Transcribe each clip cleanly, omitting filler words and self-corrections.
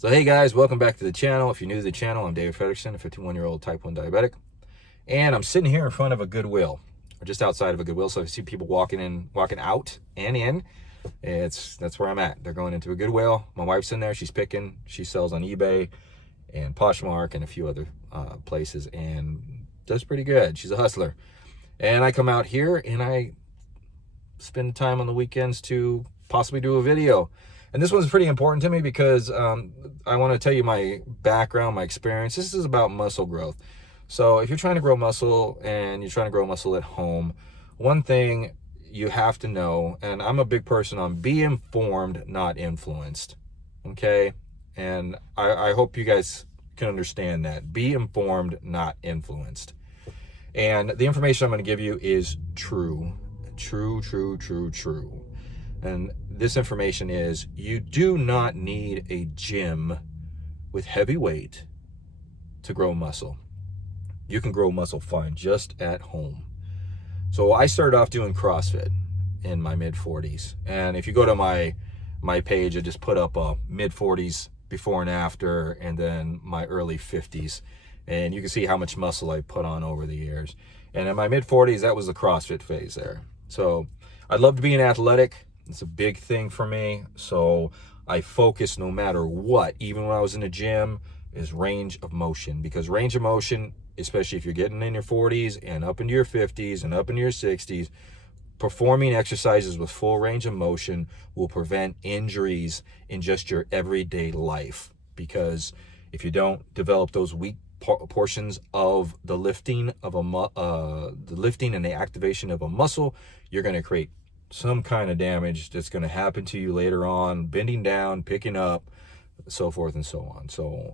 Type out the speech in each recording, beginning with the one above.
So hey guys, welcome back to the channel. If you're new to the channel, I'm David Fredrickson, a 51-year-old type 1 diabetic. And I'm sitting here in front of a Goodwill, or just outside of a Goodwill. So I see people walking out and in. That's where I'm at. They're going into a Goodwill. My wife's in there, she's picking. She sells on eBay and Poshmark and a few other places and does pretty good. She's a hustler. And I come out here and I spend time on the weekends to possibly do a video. And this one's pretty important to me because I want to tell you my background, my experience. This is about muscle growth. So if you're trying to grow muscle and you're trying to grow muscle at home, one thing you have to know, and I'm a big person on be informed, not influenced, okay? And I hope you guys can understand that. Be informed, not influenced. And the information I'm going to give you is true. True. And this information is, you do not need a gym with heavy weight to grow muscle. You can grow muscle fine just at home. So I started off doing CrossFit in my mid-40s. And if you go to my page, I just put up a mid-40s before and after, and then my early 50s. And you can see how much muscle I put on over the years. And in my mid-40s, that was the CrossFit phase there. So I loved being athletic. It's a big thing for me. So I focus no matter what, even when I was in the gym, is range of motion. Because range of motion, especially if you're getting in your 40s and up into your 50s and up into your 60s, performing exercises with full range of motion will prevent injuries in just your everyday life. Because if you don't develop those weak portions of the lifting of the lifting and the activation of a muscle, you're going to create some kind of damage that's going to happen to you later on, bending down, picking up, so forth and so on. So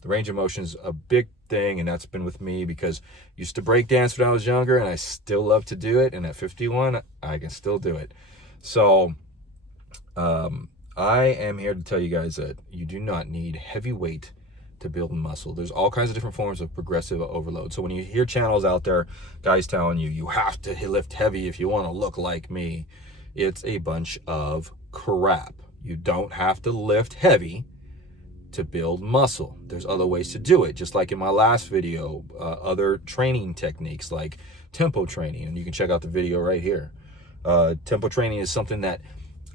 the range of motion is a big thing, and that's been with me because I used to break dance when I was younger, and I still love to do it, and at 51 I can still do it. So I am here to tell you guys that you do not need heavy weight to build muscle. There's all kinds of different forms of progressive overload. So when you hear channels out there, guys telling you have to lift heavy if you want to look like me, it's a bunch of crap. You don't have to lift heavy to build muscle. There's other ways to do it. Just like in my last video, other training techniques like tempo training, and you can check out the video right here. Tempo training is something that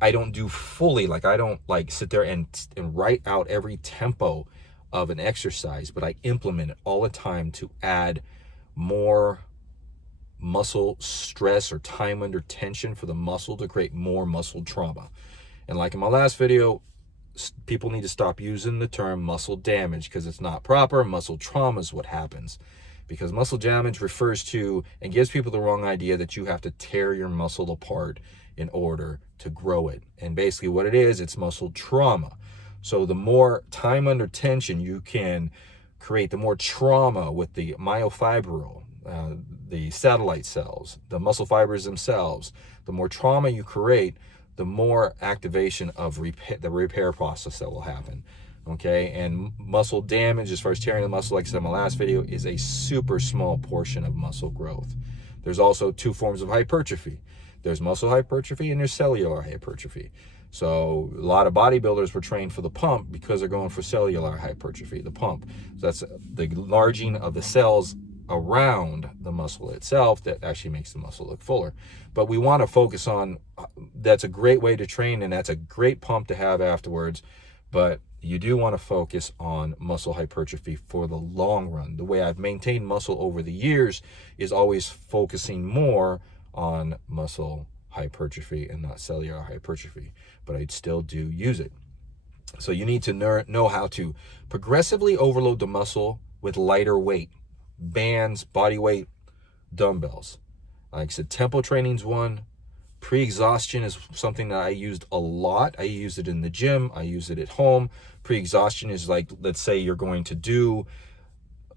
I don't do fully. Like I don't like sit there and write out every tempo of an exercise, but I implement it all the time to add more muscle stress or time under tension for the muscle to create more muscle trauma. And like in my last video, people need to stop using the term muscle damage because it's not proper. Muscle trauma is what happens, because muscle damage refers to and gives people the wrong idea that you have to tear your muscle apart in order to grow it. And basically what it is, it's muscle trauma. So the more time under tension you can create, the more trauma with the myofibril, the satellite cells, the muscle fibers themselves, the more trauma you create, the more activation of the repair process that will happen. Okay, and muscle damage, as far as tearing the muscle, like I said in my last video, is a super small portion of muscle growth. There's also two forms of hypertrophy. There's muscle hypertrophy and there's cellular hypertrophy. So a lot of bodybuilders were trained for the pump because they're going for cellular hypertrophy, the pump. So that's the enlarging of the cells around the muscle itself that actually makes the muscle look fuller. But we want to focus on, that's a great way to train and that's a great pump to have afterwards. But you do want to focus on muscle hypertrophy for the long run. The way I've maintained muscle over the years is always focusing more on muscle hypertrophy and not cellular hypertrophy, but I still do use it. So you need to know how to progressively overload the muscle with lighter weight, bands, body weight, dumbbells. Like I said, tempo training's one. Preexhaustion is something that I used a lot. I use it in the gym. I use it at home. Preexhaustion is like, let's say you're going to do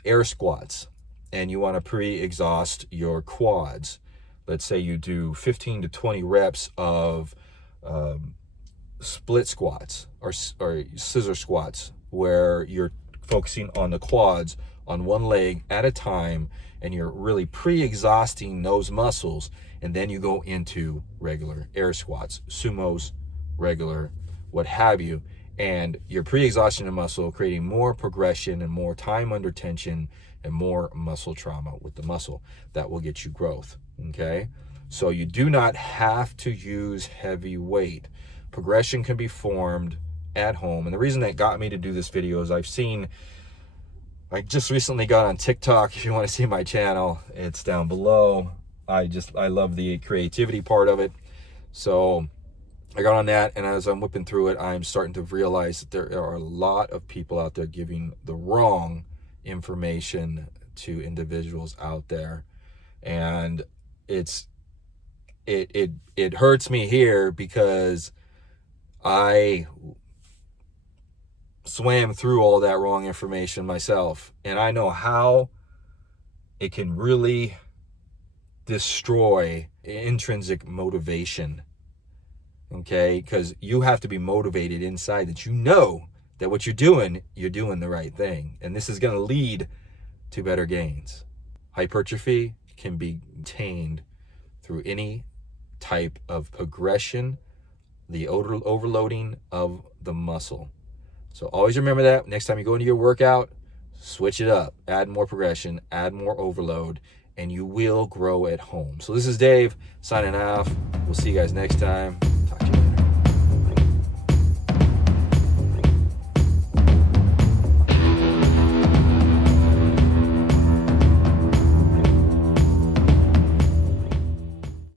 air squats and you want to pre-exhaust your quads. Let's say you do 15 to 20 reps of split squats or scissor squats, where you're focusing on the quads on one leg at a time, and you're really pre-exhausting those muscles, and then you go into regular air squats, sumos, regular, what have you, and your pre-exhaustion muscle, creating more progression and more time under tension and more muscle trauma with the muscle that will get you growth. Okay, so you do not have to use heavy weight. Progression can be formed at home. And the reason that got me to do this video is I just recently got on TikTok. If you want to see my channel, it's down below. I love the creativity part of it. So I got on that, and as I'm whipping through it, I'm starting to realize that there are a lot of people out there giving the wrong information to individuals out there. And it hurts me here because I swam through all that wrong information myself, and I know how it can really destroy intrinsic motivation. Okay, because you have to be motivated inside, that you know that what you're doing the right thing, and this is going to lead to better gains. Hypertrophy can be attained through any type of progression, the overloading of the muscle. So always remember that next time you go into your workout, switch it up, add more progression, add more overload, and you will grow at home. So this is Dave signing off. We'll see you guys next time.